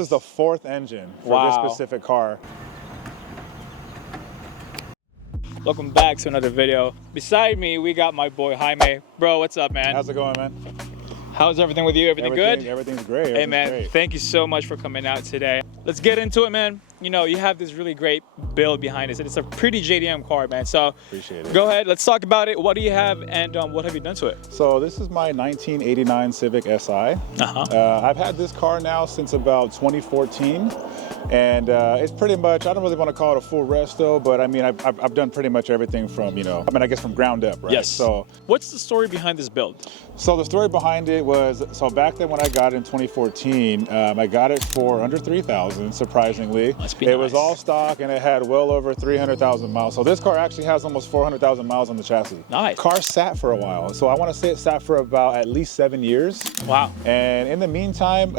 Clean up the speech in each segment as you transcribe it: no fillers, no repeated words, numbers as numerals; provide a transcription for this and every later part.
is the 4th engine for Wow. this specific car. Welcome back to another video. Beside me, we got my boy Jaime. Bro, what's up, man? How's it going, man? How's everything with you? Everything good? Everything's great. Hey, Everything's man, great. thank you so much for coming out today. Let's get into it, man. You know, you have this really great build behind us, and it's a pretty JDM car, man. So Appreciate it. Go ahead, let's talk about it. What do you have, and what have you done to it? So this is my 1989 Civic Si. I've had this car now since about 2014. And it's pretty much, I don't really want to call it a full resto, but I mean, I've done pretty much everything from, I guess from ground up, right? Yes. So what's the story behind this build? So the story behind it was, so back then when I got it in 2014, I got it for under 3,000, surprisingly. It was all stock and it had well over 300,000 miles. So this car actually has almost 400,000 miles on the chassis. Nice. Car sat for a while. So I want to say it sat for about at least 7 years. Wow. And in the meantime,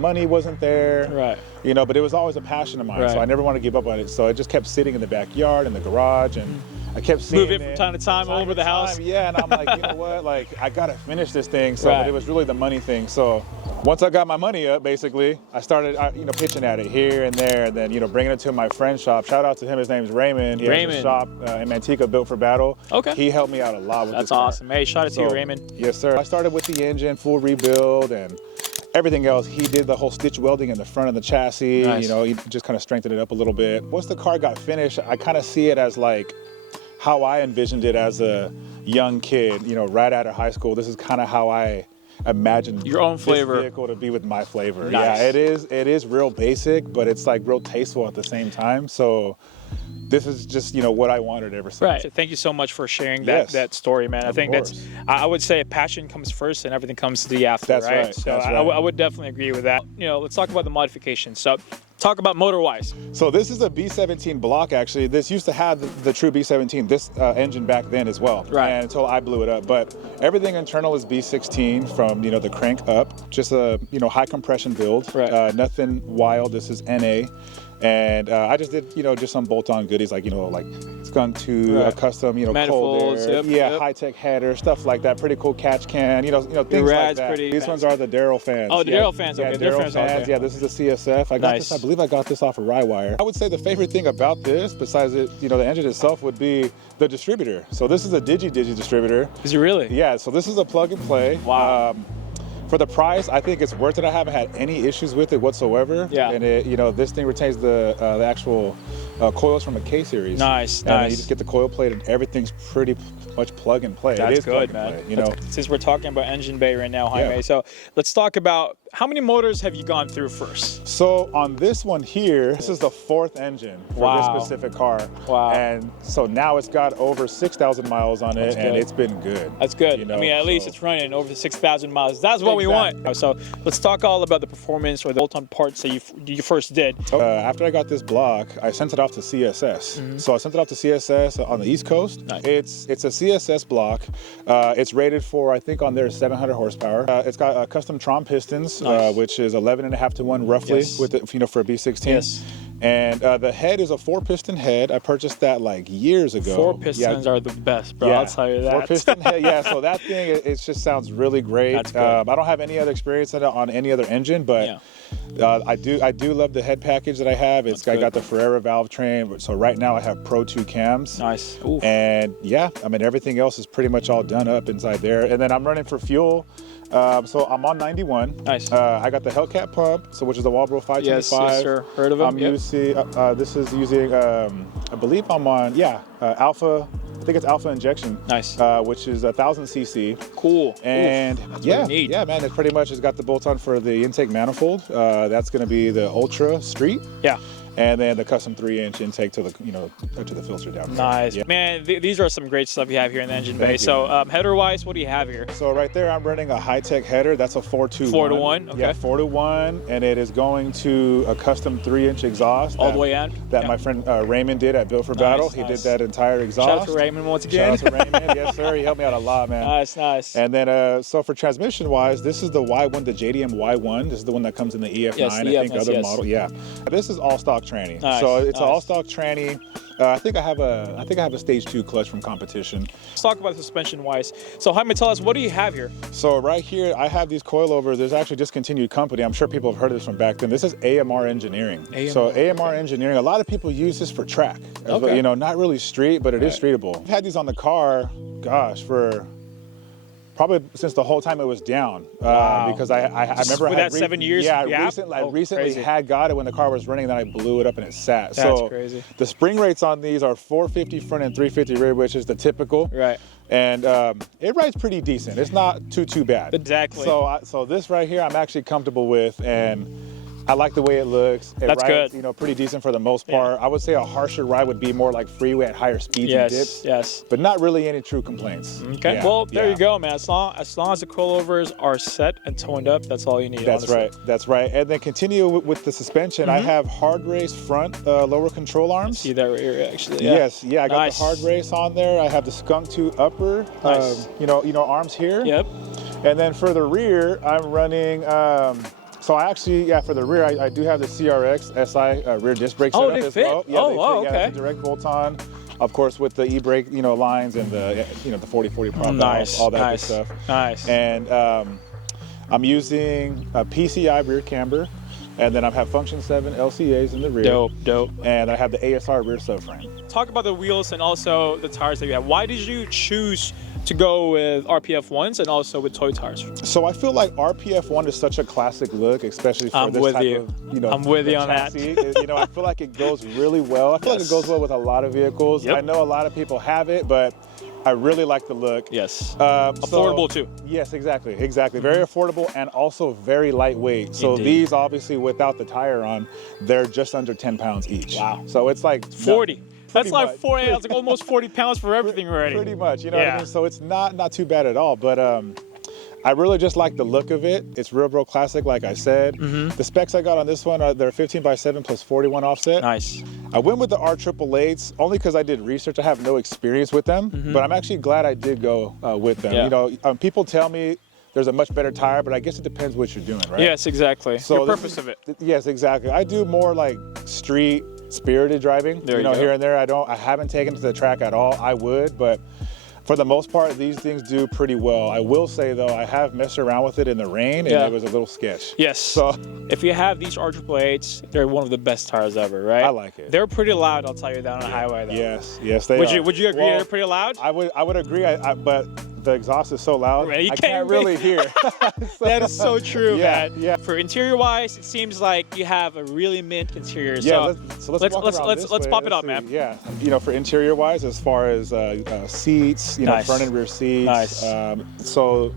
money wasn't there. Right. But it was always a passion of mine. Right. So I never wanted to give up on it. So it just kept sitting in the backyard, in the garage, and I kept seeing Move it from time to time all over the house. Yeah, and I'm like, you know what? Like, I gotta finish this thing. So Right. it was really the money thing. So once I got my money up, basically, I started, pitching at it here and there, and then, bringing it to my friend's shop. Shout out to him. His name's Raymond. He has a shop in Manteca, built for battle. Okay. He helped me out a lot with this That's car. awesome. Hey, shout out to you, Raymond. Yes, sir. I started with the engine, full rebuild, and everything else. He did the whole stitch welding in the front of the chassis. Nice. He just kind of strengthened it up a little bit. Once the car got finished, I kind of see it as like how I envisioned it as a young kid, right out of high school. This is kind of how I imagined your own flavor this vehicle to be with my flavor. Nice. Yeah, it is real basic, but it's like real tasteful at the same time. So this is just, what I wanted ever since. Right. Thank you so much for sharing that story, man. I think course. I would say passion comes first and everything comes to the after, That's right? right. So That's I right. would definitely agree with that. Let's talk about the modifications. So talk about motor-wise. So this is a B16 block, actually. This used to have the true B17, this engine back then as well. Right. And until I blew it up. But everything internal is B16 from, the crank up. Just a, high compression build. Right. Nothing wild. This is NA. And I just did, just some bolt-on goodies like, like skunk to a custom, cold air, yep. high-tech header, stuff like that. Pretty cool catch can, things like that. These ones are the Darrell fans. Oh, the Darrell fans. Okay, Yeah, Darrell fans. Yeah, this is a CSF. I got this. I believe I got this off of Rywire. I would say the favorite thing about this, besides it, the engine itself, would be the distributor. So this is a Digi distributor. Is it really? Yeah. So this is a plug and play. Wow. For the price, I think it's worth it. I haven't had any issues with it whatsoever. Yeah. And it, this thing retains the actual coils from a K series. Nice, and nice. You just get the coil plate, and everything's pretty much plug and play. That's it is good, plug man. and play, Since we're talking about engine bay right now, Jaime, so let's talk about how many motors have you gone through first? So on this one here, this is the 4th engine for this specific car. Wow. And so now it's got over 6,000 miles on it, and it's been good. That's good. I mean, at least it's running over 6,000 miles. That's what we want. So let's talk all about the performance or the bolt-on parts that you first did. After I got this block, I sent it off to CSS. So I sent it off to CSS on the East Coast. Nice. It's a CSS block. It's rated for, I think on there, 700 horsepower. It's got custom Tron pistons, which is 11.5 to 1 roughly, with it, for a B16. Yes. And the head is a 4-piston head. I purchased that like years ago. 4 pistons are the best, bro. I'll tell you that. 4-piston head. Yeah. So that thing, it just sounds really great. That's good. I don't have any other experience on any other engine, but I do love the head package that I have. I got the Ferrera valve train. So right now I have Pro 2 cams. Nice. Oof. And everything else is pretty much all done up inside there. And then I'm running for fuel. So I'm on 91. Nice. I got the Hellcat pump, which is the Walbro 525. Yes, sir. Heard of them. This is using, I believe I'm on, Alpha. I think it's Alpha injection. Nice. Which is 1,000 cc. Cool. And that's what you need. Yeah, man. It pretty much has got the bolt-on for the intake manifold. That's going to be the Ultra Street. Yeah. And then the custom 3-inch intake to the, to the filter down there. Nice. Yeah. Man, these are some great stuff you have here in the engine bay. So header-wise, what do you have here? So right there, I'm running a high-tech header. That's a 4-to-1. 4-to-1, okay. Yeah, 4-to-1, and it is going to a custom 3-inch exhaust. All the way in? That my friend Raymond did at Built for Battle. He did that entire exhaust. Shout out to Raymond once again. Shout out to Raymond, yes sir. He helped me out a lot, man. Nice. And then, so for transmission-wise, this is the Y1, the JDM Y1. This is the one that comes in the EF9, yes, I think, other model. Yeah. This is all stock tranny. Nice, So it's an nice. all stock tranny. I think I have a stage 2 clutch from competition. Let's talk about suspension wise. So Jaime, tell us, what do you have here? So right here, I have these coilovers. There's actually discontinued company. I'm sure people have heard of this from back then. This is AMR Engineering. So AMR Engineering, a lot of people use this for track. Okay. You know, not really street, but it is streetable. I've had these on the car, gosh, for probably since the whole time it was down. Wow. Because I remember with that 7 years Yeah, gap? I recently Crazy. had got it when the car was running, then I blew it up and it sat. That's so crazy. The spring rates on these are 450 front and 350 rear, which is the typical. Right. And it rides pretty decent. It's not too bad. Exactly. So this right here, I'm actually comfortable with, and I like the way it looks. It That's rides, good. you know, pretty decent for the most part. I would say a harsher ride would be more like freeway at higher speeds and dips. Yes. But not really any true complaints. Okay. Yeah, Well, there yeah. you go, man. As long as the coilovers are set and toned up, that's all you need. That's honestly. right. That's right. And then continue with the suspension. I have hard race front lower control arms. See that right here, actually. Yeah. Yes. Yeah. I got Nice. the hard race on there. I have the Skunk 2 upper. Nice. You know arms here. Yep. And then for the rear, I'm running. So I actually, for the rear, I do have the CRX SI rear disc brake setup they as fit? well. Yeah, Oh, they wow, fit. okay. Yeah, it's a direct bolt-on. Of course, with the e-brake, lines and the, the 40/40 prop Nice. valve, all that Nice. good stuff. Nice. And I'm using a PCI rear camber, and then I have Function 7 LCAs in the rear. Dope. And I have the ASR rear subframe. Talk about the wheels and also the tires that you have. Why did you choose to go with RPF ones and also with toy tires? So I feel like RPF 1 is such a classic look, especially for I'm this with type you. of, I'm with you on that. chassis. I feel like it goes really well. I feel like it goes well with a lot of vehicles. Yep. I know a lot of people have it, but I really like the look. Yes. Affordable too. Yes, exactly. Very affordable and also very lightweight. So Indeed. these, obviously, without the tire on, they're just under 10 pounds each. Wow. So it's like 40. That's like much. 40. That's like almost 40 pounds for everything already. Pretty much, you know what I mean? So it's not too bad at all, but I really just like the look of it. It's real classic, like I said. The specs I got on this one, they're 15x7 plus 41 offset. Nice. I went with the R888s only because I did research. I have no experience with them, but I'm actually glad I did go with them. Yeah. People tell me there's a much better tire, but I guess it depends what you're doing, right? Yes, exactly. So the purpose of it. Yes, exactly. I do more like street spirited driving, There you go. here and there. I haven't taken to the track at all. I would, but for the most part, these things do pretty well. I will say though, I have messed around with it in the rain and it was a little sketch. Yes. So if you have these R888s, they're one of the best tires ever, right? I like it. They're pretty loud, I'll tell you that on the highway though. Yes, they Would are. you agree they're pretty loud? I would agree, but the exhaust is so loud, Right, you I can't can't really hear. That is so true, Yeah, man. yeah. For interior wise, it seems like you have a really mint interior. Yeah, so let's walk around this let's way. pop it up, Let's man. see. Yeah, for interior wise, as far as seats, Nice. front and rear seats. Nice. So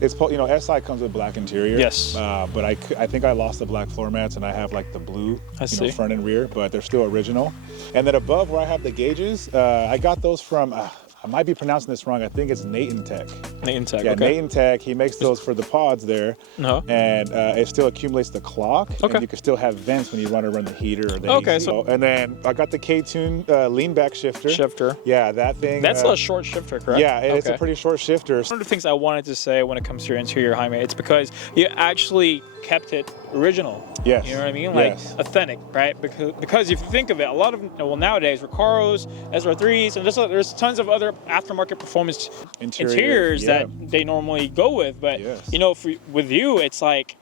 it's SI comes with black interior. Yes. But I think I lost the black floor mats and I have like the blue, I see. front and rear, but they're still original. And then above where I have the gauges, I got those from. I might be pronouncing this wrong. I think it's Nathan Tech. Nathan Tech. Yeah, okay. Nathan Tech. He makes those for the pods there, Uh-huh. and it still accumulates the clock. Okay. And you can still have vents when you want to run the heater or the Okay, AC. so- And then I got the K-Tune lean back shifter. Shifter. Yeah, that thing. That's a short shifter, correct? Yeah, it's a Okay. pretty short shifter. One of the things I wanted to say when it comes to your interior, Jaime, it's because you actually kept it original. Yes. You know what I mean? Like Yes. authentic, right? Because if you think of it, a lot of nowadays Recaros, SR3s, and there's tons of other aftermarket performance interiors yeah. that they normally go with. But Yes. with you, it's like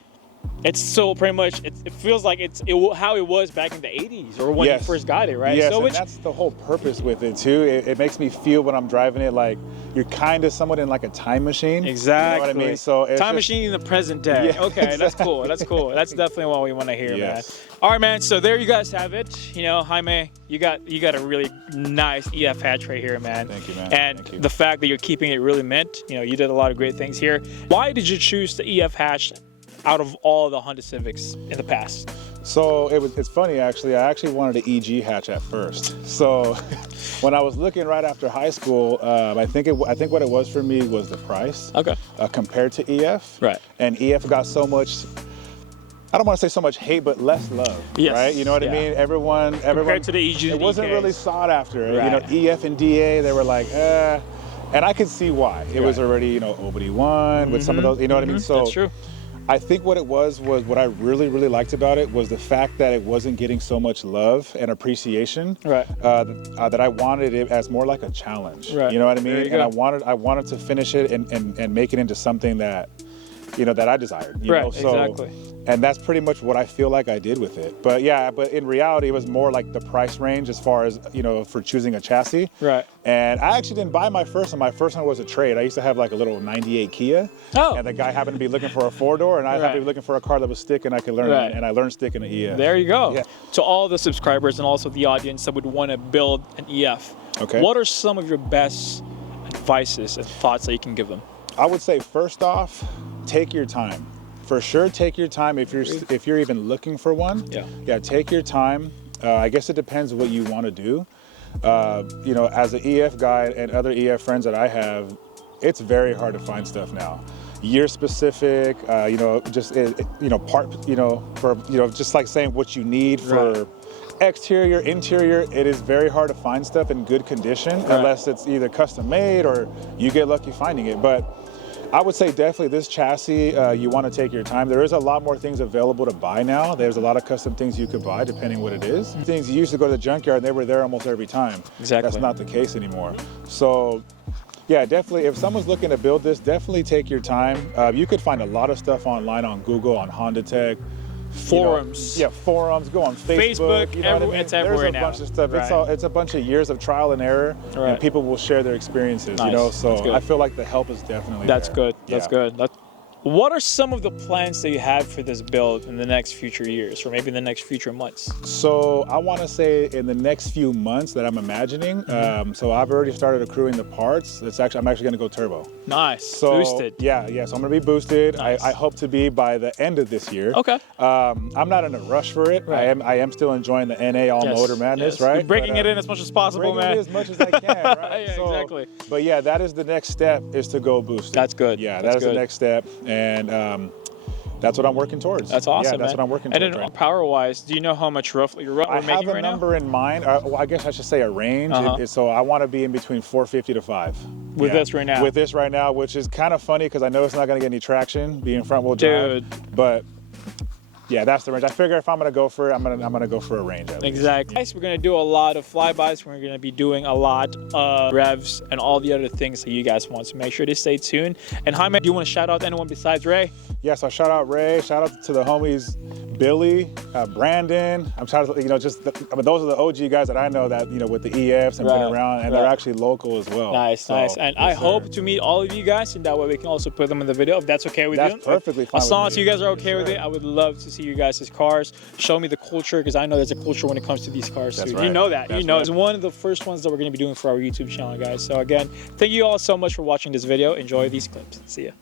it's still pretty much. It feels like how it was back in the '80s or when you Yes. first got it, right? Yes, So and that's the whole purpose with it too. It makes me feel when I'm driving it like you're kind of somewhat in like a time machine. Exactly. You know what I mean? So it's time just- machine in the present day. Yeah, Okay, that's cool. That's cool. That's definitely what we want to hear, Yes. man. All right, man. So there you guys have it. Jaime, you got a really nice EF hatch right here, man. Thank you, man. And Thank you. the fact that you're keeping it really mint, you did a lot of great things here. Why did you choose the EF hatch out of all the Honda Civics in the past? So it's funny actually. I actually wanted an EG hatch at first. So when I was looking right after high school, I think what it was for me was the price. Okay. Compared to EF. Right. And EF got so much. I don't want to say so much hate, but less love. Yes, Right. You know what yeah. I mean? Everyone. Compared to the EG, It wasn't DKs. really sought after. Right. EF and DA, they were like, And I could see why. It was Right. already, OBD1 with some of those. You know what I mean? So. That's true. I think what it was what I really, really liked about it was the fact that it wasn't getting so much love and appreciation. Right. That I wanted it as more like a challenge. Right. You know what I mean? There you And go. I wanted to finish it and make it into something that, you know, that I desired. You Right, know? So, exactly. And that's pretty much what I feel like I did with it. But yeah, but in reality, it was more like the price range as far as, you know, for choosing a chassis. Right. And I actually didn't buy my first one. My first one was a trade. I used to have like a little 98 Kia. Oh. And the guy happened to be looking for a 4-door, and I happened to be looking for a car that was stick and I could learn Right. it. And I learned stick in an EF. There you go. Yeah. To all the subscribers and also the audience that would want to build an EF, Okay. what are some of your best advices and thoughts that you can give them? I would say first off, take your time. For sure, take your time if you're even looking for one. Yeah. Yeah, take your time. I guess it depends what you want to do. You know, as an EF guy and other EF friends that I have, it's very hard to find stuff now. Year specific, you know, just you know, part, you know, for, you know, just like saying what you need for. Right. Exterior, interior, it is very hard to find stuff in good condition unless it's either custom made or you get lucky finding it. But I would say definitely this chassis, you want to take your time. There is a lot more things available to buy now. There's a lot of custom things you could buy depending what it is. Things you used to go to the junkyard and they were there almost every time. Exactly. That's not the case anymore. So yeah, definitely if someone's looking to build this, definitely take your time. You could find a lot of stuff online on Google, on Honda Tech. Forums. You know, yeah, forums, go on Facebook. You know what I mean? it's everywhere There's a now. bunch of stuff. Right. It's a bunch of years of trial and error, Right. and people will share their experiences, Nice. you know? That's So good. I feel like the help is definitely That's there. good. That's Yeah. good. What are some of the plans that you have for this build in the next future years, or maybe in the next future months? So I want to say in the next few months that I'm imagining. So I've already started accruing the parts. I'm actually going to go turbo. Nice. So Boosted. Yeah. So I'm going to be boosted. Nice. I hope to be by the end of this year. Okay. I'm not in a rush for it. Right. I am still enjoying the NA all Yes, motor madness, yes. right? You're breaking But, it in as much as possible, breaking man. it as much as I can, right? Yeah, exactly. But yeah, that is the next step, is to go boosted. That's good. Yeah, That's that is good. the next step, and that's what I'm working towards. That's awesome, Yeah, that's man. what I'm working and towards. then right? power-wise, do you know how much roughly you're I making have a right number in mind. Well, I guess I should say a range. Uh-huh. So I want to be in between 450 to 5. With this right now? With this right now, which is kind of funny because I know it's not going to get any traction being front wheel drive. Dude. But yeah, that's the range. I figure if I'm going to go for it, I'm gonna go for a range at least. Exactly. Guys, we're going to do a lot of flybys. We're going to be doing a lot of revs and all the other things that you guys want. So make sure to stay tuned. And Jaime, do you want to shout out to anyone besides Ray? Yeah, so shout out Ray, shout out to the homies Billy, Brandon. I'm trying to, you know, those are the OG guys that I know that, you know, with the EFs and been around, and they're actually local as well. Nice, nice. And I hope to meet all of you guys, and that way we can also put them in the video, if that's okay with you. That's perfectly fine As long with as me. you guys are okay with it, I would love to see you guys' cars. Show me the culture, because I know there's a culture when it comes to these cars. That's too. right. You know that. That's you know, right. it's one of the first ones that we're going to be doing for our YouTube channel, guys. So again, thank you all so much for watching this video. Enjoy these clips. See ya.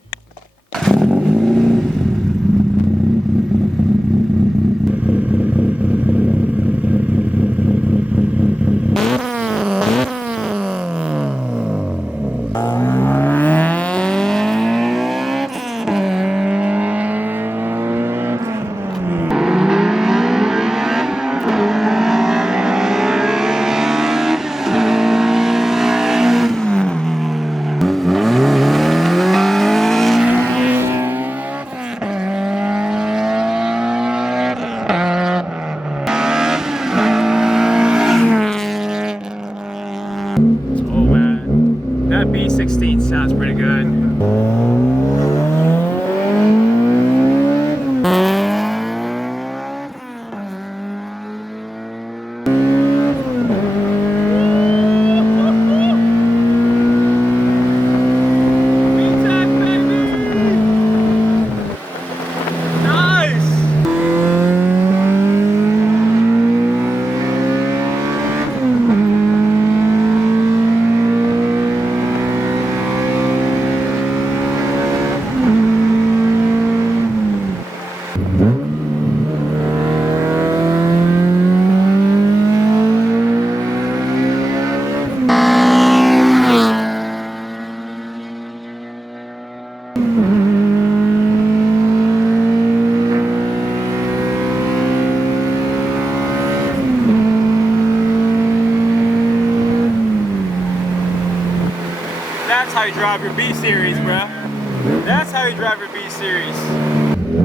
Oh man, that B16 sounds pretty good. That's how you drive your B series, bro. That's how you drive your B series. That's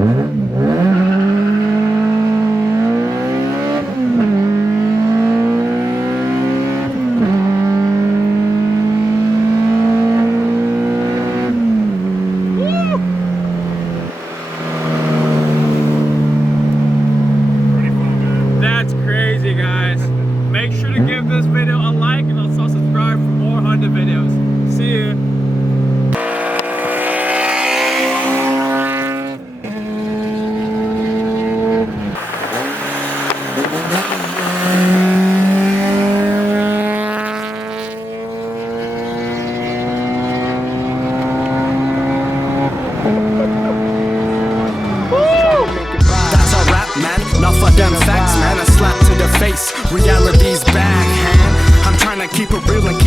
crazy, guys. Make sure to give this video a like and also subscribe for more Honda videos. See you. That's a rap, man. Not for them facts, man. A slap to the face. Reality's back, hand. I'm trying to keep it real and